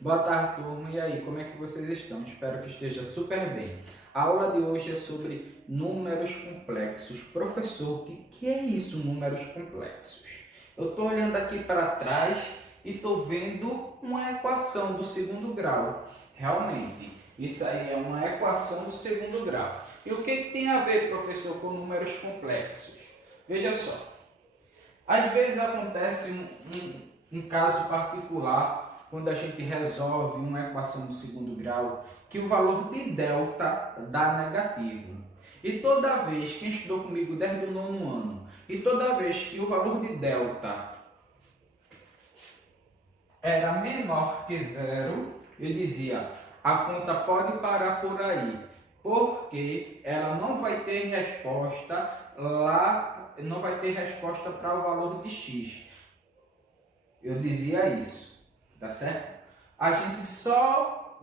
Boa tarde, turma. E aí, como é que vocês estão? Espero que esteja super bem. A aula de hoje é sobre números complexos. Professor, o que é isso, números complexos? Eu estou olhando aqui para trás e estou vendo uma equação do segundo grau. Realmente, isso aí é uma equação do segundo grau. E o que tem a ver, professor, com números complexos? Veja só. Às vezes acontece um caso particular, quando a gente resolve uma equação do segundo grau, que o valor de delta dá negativo. E toda vez, quem estudou comigo desde o nono ano, e toda vez que o valor de delta era menor que zero, eu dizia, a conta pode parar por aí, porque ela não vai ter resposta lá, não vai ter resposta para o valor de x. Eu dizia isso, tá certo? A gente só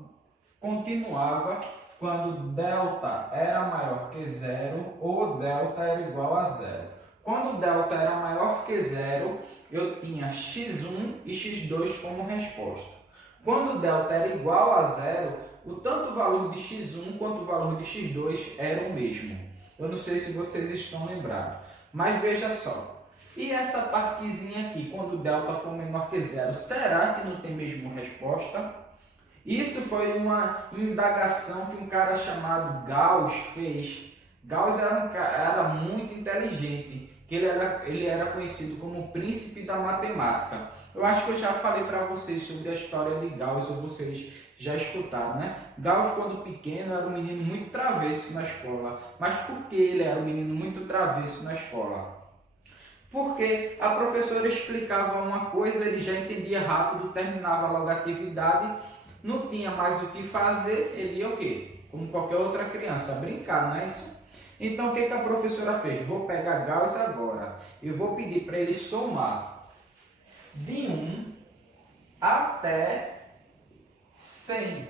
continuava quando delta era maior que zero ou delta era igual a zero. Quando delta era maior que zero, eu tinha x1 e x2 como resposta. Quando delta era igual a zero, tanto o valor de x1 quanto o valor de x2 era o mesmo. Eu não sei se vocês estão lembrados, mas veja só. E essa partezinha aqui, quando delta for menor que zero, será que não tem mesmo resposta? Isso foi uma indagação que um cara chamado Gauss fez. Gauss era muito inteligente, que ele era conhecido como o príncipe da matemática. Eu acho que eu já falei para vocês sobre a história de Gauss, ou vocês já escutaram, né? Gauss, quando pequeno, era um menino muito travesso na escola. Mas por que ele era um menino muito travesso na escola? Porque a professora explicava uma coisa, ele já entendia rápido, terminava logo a atividade, não tinha mais o que fazer, ele ia o quê? Como qualquer outra criança, brincar, não é isso? Então o que a professora fez? Vou pegar Gauss agora, eu vou pedir para ele somar de 1 até 100.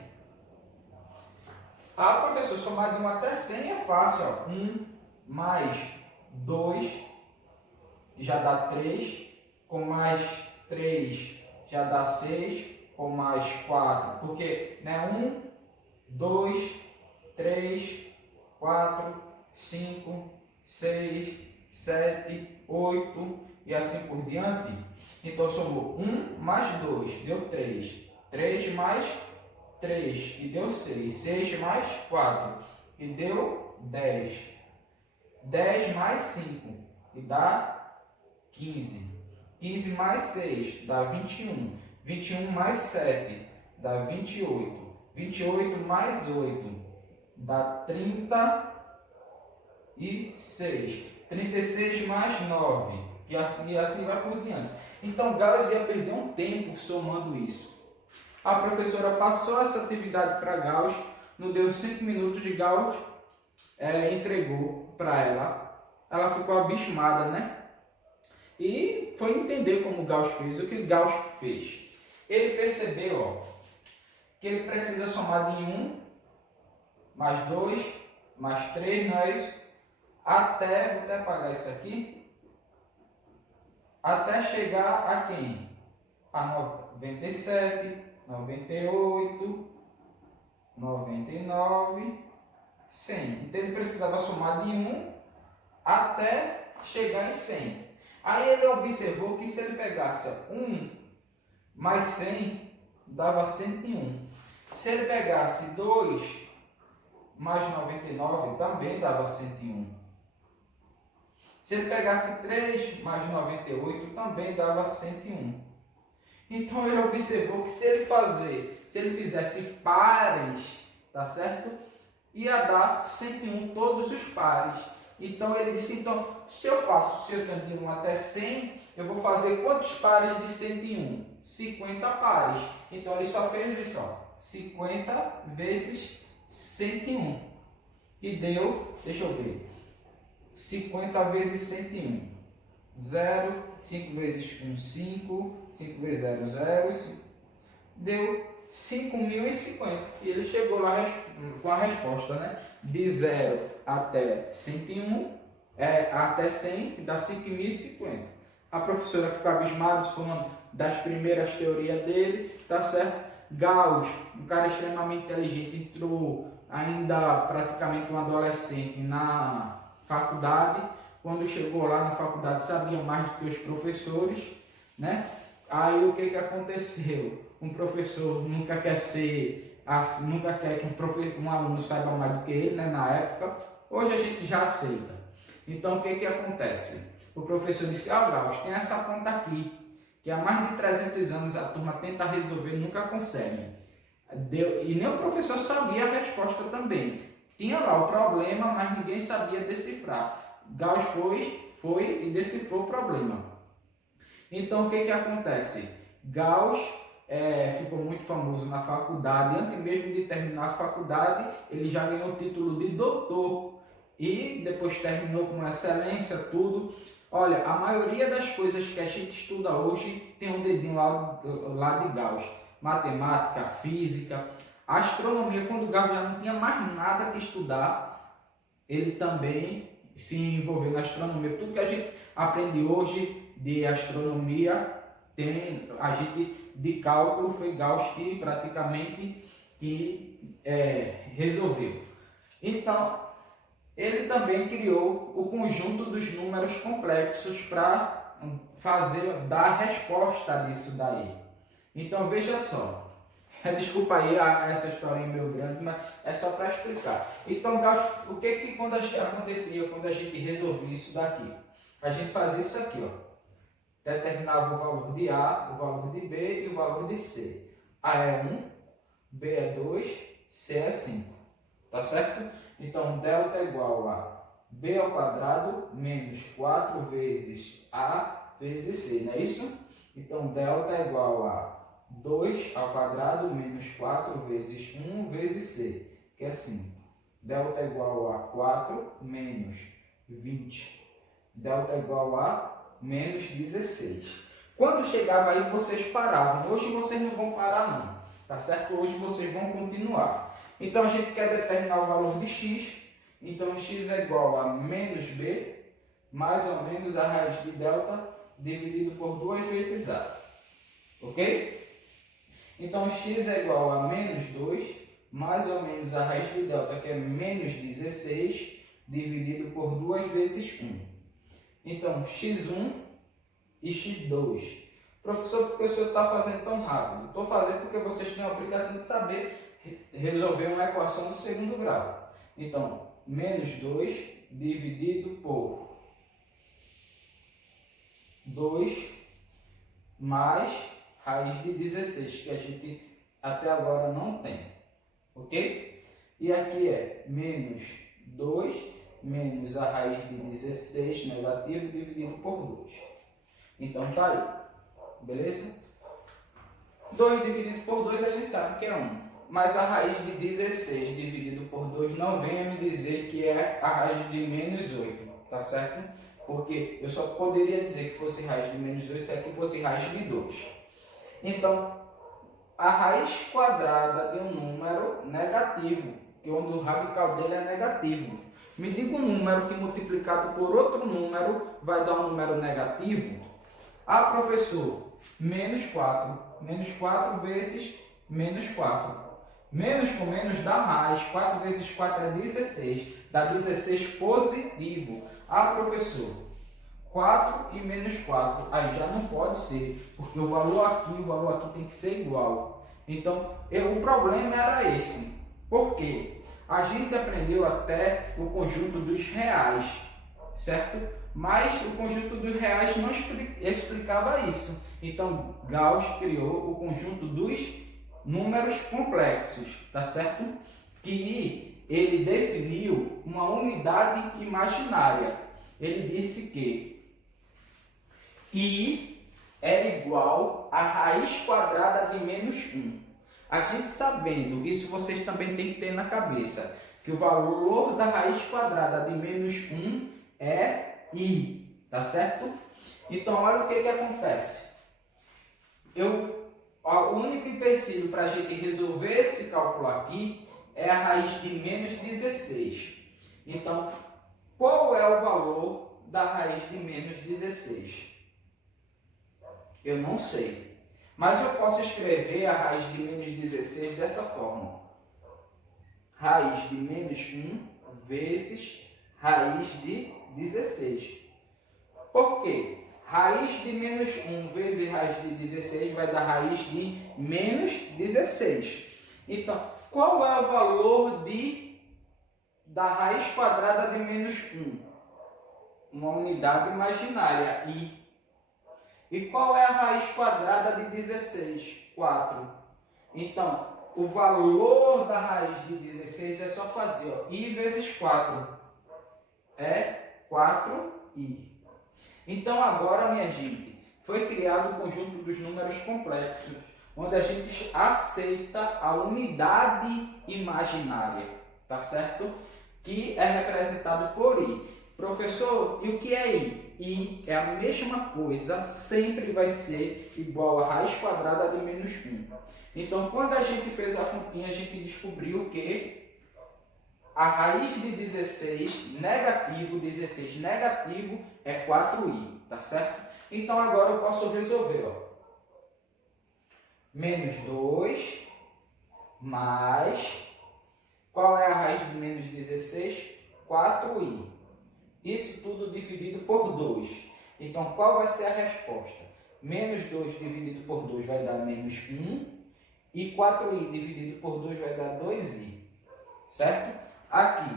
Ah, professor, somar de 1 até 100 é fácil, ó. 1 mais 2 já dá 3, com mais 3 já dá 6, com mais 4, porque né, 1, 2, 3, 4, 5, 6, 7, 8 e assim por diante. Então somou 1 mais 2, deu 3. 3 mais 3, que deu 6. 6 mais 4, que deu 10. 10 mais 5, que dá 15. 15 mais 6 dá 21. 21 mais 7 dá 28. 28 mais 8 dá 36. 36 mais 9. E assim vai por diante. Então Gauss ia perder um tempo somando isso. A professora passou essa atividade para Gauss, não deu 5 minutos de Gauss, entregou para ela. Ela ficou abismada, né? E foi entender como Gauss fez. O que Gauss fez? Ele percebeu, ó, que ele precisa somar de 1, mais 2, mais 3, não é isso? Até, vou até apagar isso aqui, até chegar a quem? A 97, 98, 99, 100. Então ele precisava somar de 1 até chegar em 100. Aí ele observou que se ele pegasse 1 mais 100, dava 101. Se ele pegasse 2 mais 99, também dava 101. Se ele pegasse 3 mais 98, também dava 101. Então ele observou que se ele fizesse pares, tá certo? Ia dar 101 todos os pares. Então ele disse, então, se eu tenho de 1 até 100, eu vou fazer quantos pares de 101? 50 pares. Então ele só fez isso, ó, 50 vezes 101. E deu, deixa eu ver, 50 vezes 101. 0, 5 vezes 1, 5, 5 vezes 0, 0, 5. Deu 5.050. E ele chegou lá com a resposta, né? De 0 até 101, até 100, dá 5.050. A professora ficou abismada, falando das primeiras teorias dele, tá certo? Gauss, um cara extremamente inteligente, entrou ainda praticamente um adolescente na faculdade. Quando chegou lá na faculdade sabia mais do que os professores, né? Aí o que aconteceu? Um professor nunca quer ser, nunca quer que um aluno saiba mais do que ele, né? Na época. Hoje a gente já aceita. Então o que acontece? O professor disse: "Ah, Gauss, tem essa conta aqui, que há mais de 300 anos a turma tenta resolver e nunca consegue." E nem o professor sabia a resposta também. Tinha lá o problema, mas ninguém sabia decifrar. Gauss foi e decifrou o problema. Então o que acontece? Gauss ficou muito famoso na faculdade. Antes mesmo de terminar a faculdade, ele já ganhou o título de doutor. E depois terminou com excelência, tudo. Olha, a maioria das coisas que a gente estuda hoje tem um dedinho lá de Gauss. Matemática, física, astronomia. Quando Gauss já não tinha mais nada que estudar, ele também se envolveu na astronomia. Tudo que a gente aprende hoje de astronomia, de cálculo, foi Gauss que praticamente resolveu. Então, ele também criou o conjunto dos números complexos para dar a resposta disso daí. Então veja só, desculpa aí essa história meio grande, mas é só para explicar. Então o que quando acontecia quando a gente resolvia isso daqui? A gente fazia isso aqui, ó. Determinava o valor de A, o valor de B e o valor de C. A é 1, B é 2, C é 5. Tá certo? Então delta é igual a B ao quadrado menos 4 vezes A vezes C, não é isso? Então delta é igual a 2 ao quadrado menos 4 vezes 1 vezes C, que é 5. Delta é igual a 4 menos 20. Delta é igual a menos 16. Quando chegava aí, vocês paravam. Hoje vocês não vão parar não, tá certo? Hoje vocês vão continuar. Então a gente quer determinar o valor de x. Então x é igual a menos b, mais ou menos a raiz de delta, dividido por 2 vezes a. Ok? Então x é igual a menos 2, mais ou menos a raiz de delta, que é menos 16, dividido por 2 vezes 1. Então x1 e x2. Professor, por que o senhor está fazendo tão rápido? Estou fazendo porque vocês têm a obrigação de saber resolver uma equação do segundo grau. Então, menos 2 dividido por 2 mais raiz de 16, que a gente até agora não tem. Ok? E aqui é menos 2 menos a raiz de 16 negativo dividido por 2. Então tá aí. Beleza? 2 dividido por 2 a gente sabe que é 1. Mas a raiz de 16 dividido por 2 não venha me dizer que é a raiz de menos 8, tá certo? Porque eu só poderia dizer que fosse raiz de menos 8 se aqui fosse raiz de 2. Então, a raiz quadrada de um número negativo, que onde o radical dele é negativo. Me diga um número que multiplicado por outro número vai dar um número negativo. Ah, professor, menos 4. Menos 4 vezes menos 4. Menos com menos dá mais. 4 vezes 4 é 16. Dá 16 positivo. Ah, professor, 4 e menos 4. Aí já não pode ser, porque o valor aqui tem que ser igual. Então, o problema era esse. Por quê? A gente aprendeu até o conjunto dos reais, certo? Mas o conjunto dos reais não explicava isso. Então, Gauss criou o conjunto dos números complexos, tá certo? Que ele definiu uma unidade imaginária. Ele disse que I era igual a raiz quadrada de menos 1. A gente sabendo, isso vocês também têm que ter na cabeça, que o valor da raiz quadrada de menos 1 é I, tá certo? Então, olha o que acontece. O único empecilho para a gente resolver esse cálculo aqui é a raiz de menos 16. Então, qual é o valor da raiz de menos 16? Eu não sei. Mas eu posso escrever a raiz de menos 16 dessa forma. Raiz de menos 1 vezes raiz de 16. Por quê? Raiz de menos 1 vezes raiz de 16 vai dar raiz de menos 16. Então, qual é o valor da raiz quadrada de menos 1? Uma unidade imaginária, i. E qual é a raiz quadrada de 16? 4. Então, o valor da raiz de 16 é só fazer, ó, i vezes 4. É 4i. Então, agora, minha gente, foi criado o conjunto dos números complexos, onde a gente aceita a unidade imaginária, tá certo? Que é representado por i. Professor, e o que é i? I é a mesma coisa, sempre vai ser igual a raiz quadrada de menos 1. Então, quando a gente fez a continha, a gente descobriu que a raiz de 16 negativo é 4i, tá certo? Então, agora eu posso resolver, ó. Menos 2 mais, qual é a raiz de menos 16? 4i. Isso tudo dividido por 2. Então, qual vai ser a resposta? Menos 2 dividido por 2 vai dar menos 1. E 4i dividido por 2 vai dar 2i. Certo? Aqui,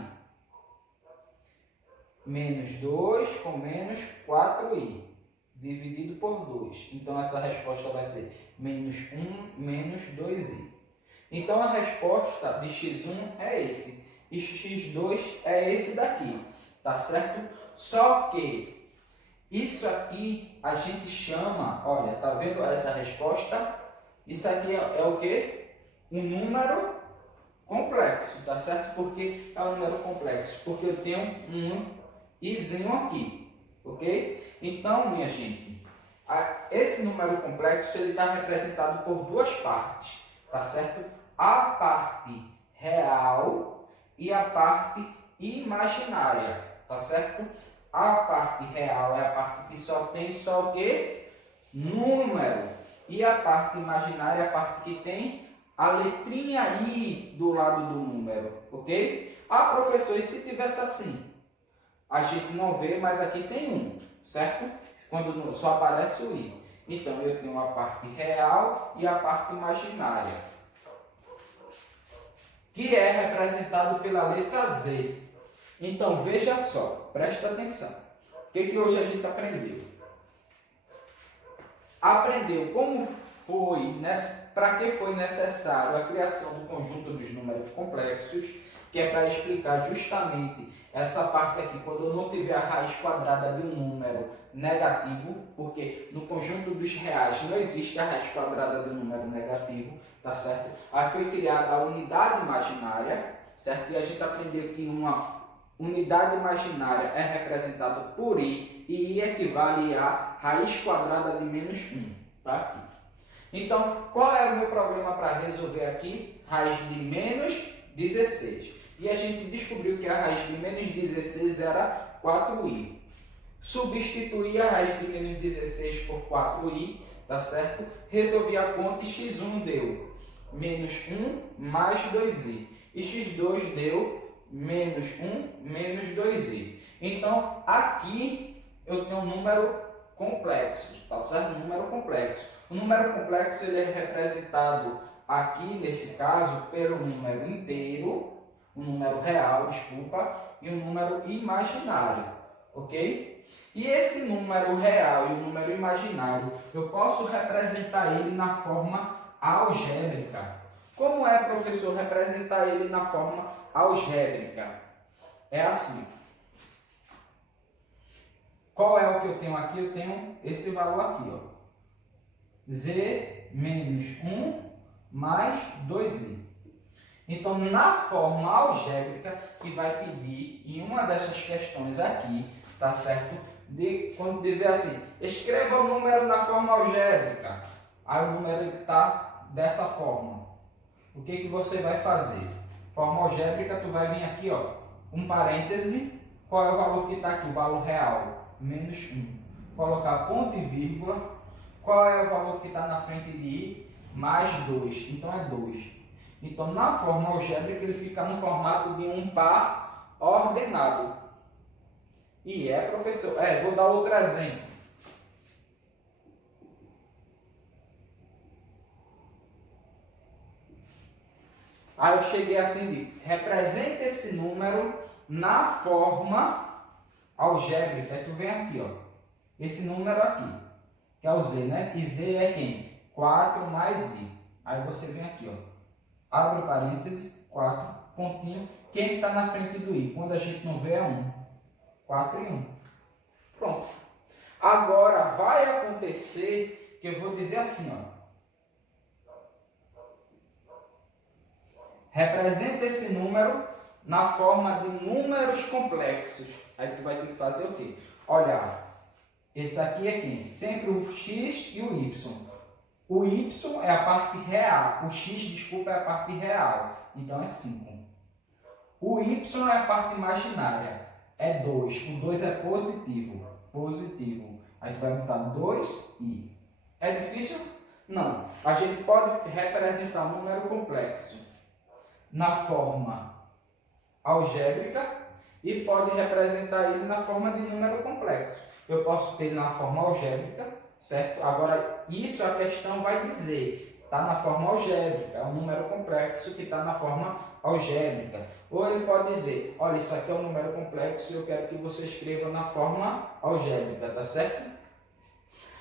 menos 2 com menos 4i dividido por 2. Então, essa resposta vai ser menos 1 menos 2i. Então, a resposta de x1 é esse. E x2 é esse daqui. Tá certo? Só que isso aqui a gente chama, olha, tá vendo essa resposta? Isso aqui é o quê? Um número complexo, tá certo? Porque é um número complexo, porque eu tenho um izinho aqui, ok? Então, minha gente, esse número complexo ele está representado por duas partes, tá certo? A parte real e a parte imaginária. Tá certo? A parte real é a parte que só tem o quê? Número. E a parte imaginária é a parte que tem a letrinha i do lado do número. Ok? Ah, professor, e se tivesse assim? A gente não vê, mas aqui tem um. Certo? Quando só aparece o i. Então, eu tenho a parte real e a parte imaginária. Que é representado pela letra z. Então, veja só, presta atenção. O que hoje a gente aprendeu? Aprendeu como foi, para que foi necessário a criação do conjunto dos números complexos, que é para explicar justamente essa parte aqui, quando eu não tiver a raiz quadrada de um número negativo, porque no conjunto dos reais não existe a raiz quadrada de um número negativo, tá certo? Aí foi criada a unidade imaginária, certo? E a gente aprendeu que uma unidade imaginária é representada por i, e i equivale a raiz quadrada de menos 1. Tá aqui. Então, qual era o meu problema para resolver aqui? Raiz de menos 16. E a gente descobriu que a raiz de menos 16 era 4i. Substituí a raiz de menos 16 por 4i, tá certo? Resolvi a conta e x1 deu menos 1 mais 2i. E x2 deu menos 1 menos 2i. Então, aqui eu tenho um número complexo, tá certo? Um número complexo. O número complexo ele é representado aqui, nesse caso, pelo número inteiro, um número real, desculpa, e um número imaginário, ok? E esse número real e o número imaginário, eu posso representar ele na forma algébrica. Como é, professor, representar ele na forma algébrica? É assim. Qual é o que eu tenho aqui? Eu tenho esse valor aqui, ó. Z menos 1 mais 2i. Então, na forma algébrica, que vai pedir em uma dessas questões aqui, tá certo? Quando dizer assim, escreva o número na forma algébrica. Aí o número está dessa forma. O que você vai fazer? Forma algébrica, tu vai vir aqui, ó, um parêntese. Qual é o valor que está aqui? O valor real, menos 1. Colocar ponto e vírgula. Qual é o valor que está na frente de i? Mais 2. Então é 2. Então, na forma algébrica, ele fica no formato de um par ordenado. E professor. Vou dar outro exemplo. Aí eu cheguei assim de representa esse número na forma algébrica. Aí tu vem aqui, ó. Esse número aqui, que é o z, né? E z é quem? 4 mais i. Aí você vem aqui, ó. Abre parêntese, 4, pontinho. Quem está na frente do i? Quando a gente não vê é 1. 4 e 1. Pronto. Agora vai acontecer que eu vou dizer assim, ó. Representa esse número na forma de números complexos. Aí tu vai ter que fazer o quê? Olha, esse aqui é quem? Sempre o x e o y. O y é a parte real. O x, desculpa, é a parte real. Então é 5. O y é a parte imaginária. É 2. O 2 é positivo. Positivo. Aí tu vai botar 2i. É difícil? Não. A gente pode representar um número complexo na forma algébrica e pode representar ele na forma de número complexo. Eu posso ter ele na forma algébrica, certo? Agora, isso a questão vai dizer, está na forma algébrica, é um número complexo que está na forma algébrica. Ou ele pode dizer, olha, isso aqui é um número complexo e eu quero que você escreva na forma algébrica, tá certo?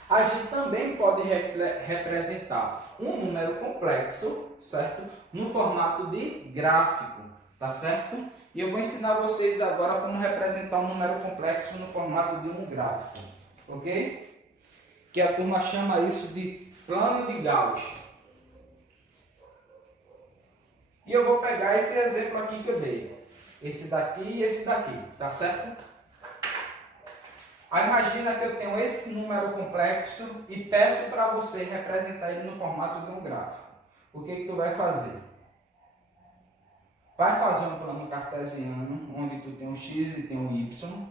A gente também pode representar um número complexo, certo? No formato de gráfico, tá certo? E eu vou ensinar vocês agora como representar um número complexo no formato de um gráfico, ok? Que a turma chama isso de plano de Gauss. E eu vou pegar esse exemplo aqui que eu dei. Esse daqui e esse daqui, tá certo? Aí imagina que eu tenho esse número complexo e peço para você representar ele no formato de um gráfico. O que tu vai fazer? Vai fazer um plano cartesiano, onde tu tem um x e tem um y.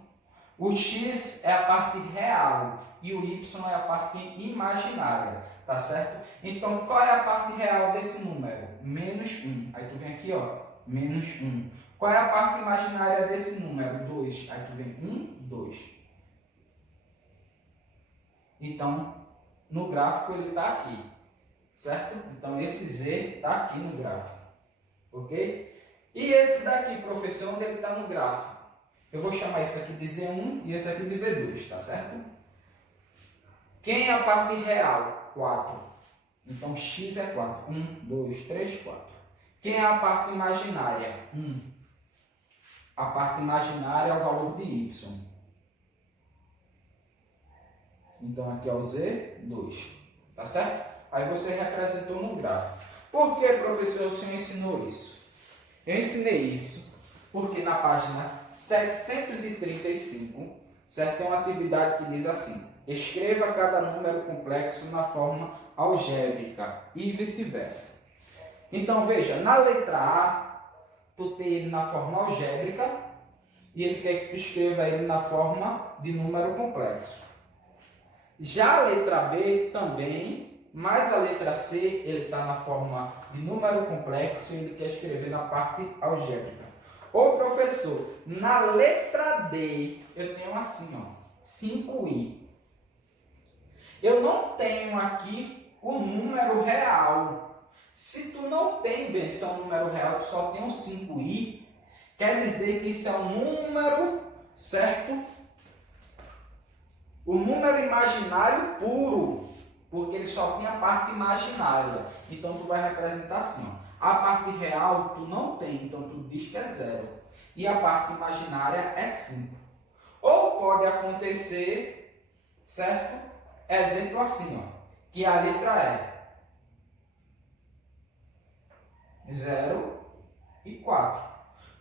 O x é a parte real e o y é a parte imaginária, tá certo? Então, qual é a parte real desse número? Menos 1. Aí tu vem aqui, ó, menos 1. Qual é a parte imaginária desse número? 2. Aí tu vem 1, 2. Então, no gráfico ele está aqui, certo? Então, esse z está aqui no gráfico, ok? E esse daqui, professor, onde ele está no gráfico? Eu vou chamar esse aqui de z1 e esse aqui de z2, tá certo? Quem é a parte real? 4. Então, x é 4. 1, 2, 3, 4. Quem é a parte imaginária? 1. A parte imaginária é o valor de y. Então, aqui é o Z2, tá certo? Aí você representou no gráfico. Por que, professor, o senhor ensinou isso? Eu ensinei isso porque na página 735, certo? Tem uma atividade que diz assim: escreva cada número complexo na forma algébrica e vice-versa. Então, veja, na letra A, tu tem ele na forma algébrica e ele quer que tu escreva ele na forma de número complexo. Já a letra B também, mas a letra C, ele está na forma de número complexo e ele quer escrever na parte algébrica. Ô professor, na letra D, eu tenho assim, ó, 5i. Eu não tenho aqui o número real. Se tu não tem, bem, se é um número real, tu só tem um 5i, quer dizer que isso é um número, certo? O número imaginário puro, porque ele só tem a parte imaginária. Então, tu vai representar assim, ó. A parte real tu não tem, então tu diz que é 0. E a parte imaginária é 5. Ou pode acontecer, certo? Exemplo assim, ó, que a letra é 0 e 4.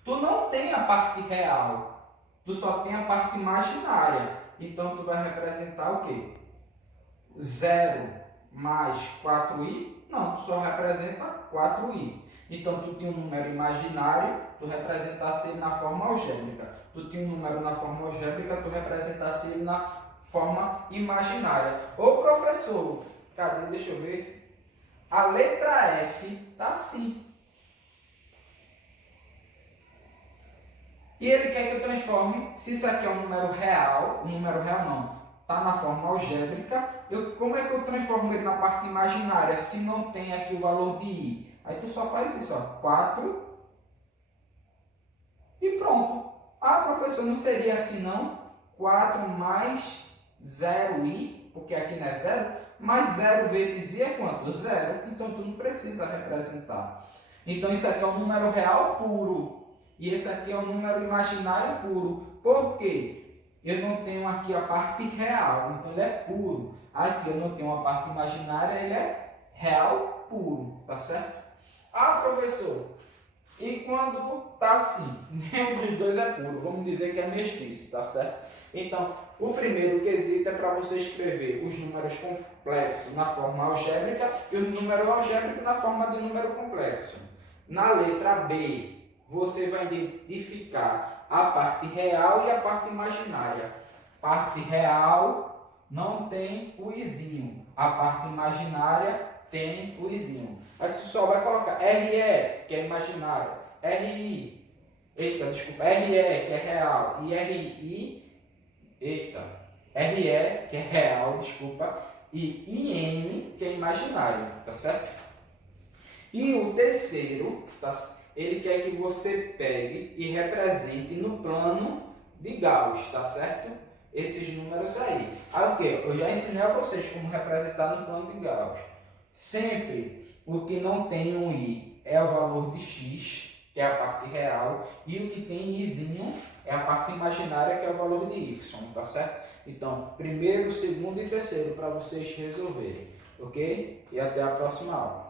Tu não tem a parte real, tu só tem a parte imaginária. Então, tu vai representar o quê? 0 mais 4i? Não, tu só representa 4i. Então, tu tem um número imaginário, tu representasse ele na forma algébrica. Tu tem um número na forma algébrica, tu representasse ele na forma imaginária. Ô professor, cadê? Deixa eu ver. A letra F tá assim. E ele quer que eu transforme, se isso aqui é um número real não, está na forma algébrica, como é que eu transformo ele na parte imaginária se não tem aqui o valor de i? Aí tu só faz isso, ó, 4 e pronto. Ah, professor, não seria assim não? 4 mais 0i, porque aqui não é 0, mais 0 vezes i é quanto? 0. Então tu não precisa representar. Então isso aqui é um número real puro. E esse aqui é um número imaginário puro. Por quê? Eu não tenho aqui a parte real, então ele é puro. Aqui eu não tenho a parte imaginária, ele é real puro, tá certo? Ah, professor, e quando tá assim, nenhum dos dois é puro, vamos dizer que é mestiço, tá certo? Então, o primeiro quesito é para você escrever os números complexos na forma algébrica e o número algébrico na forma de número complexo. Na letra B, você vai identificar a parte real e a parte imaginária. Parte real não tem o izinho, a parte imaginária tem o izinho. Aí você só vai colocar RE, que é imaginário, RE, que é real, e RE, que é real, e IN, que é imaginário, tá certo? E o terceiro, ele quer que você pegue e represente no plano de Gauss, tá certo? Esses números aí. Aí o que? Eu já ensinei a vocês como representar no plano de Gauss. Sempre o que não tem um i é o valor de x, que é a parte real, e o que tem izinho é a parte imaginária, que é o valor de y, tá certo? Então, primeiro, segundo e terceiro para vocês resolverem, ok? E até a próxima aula.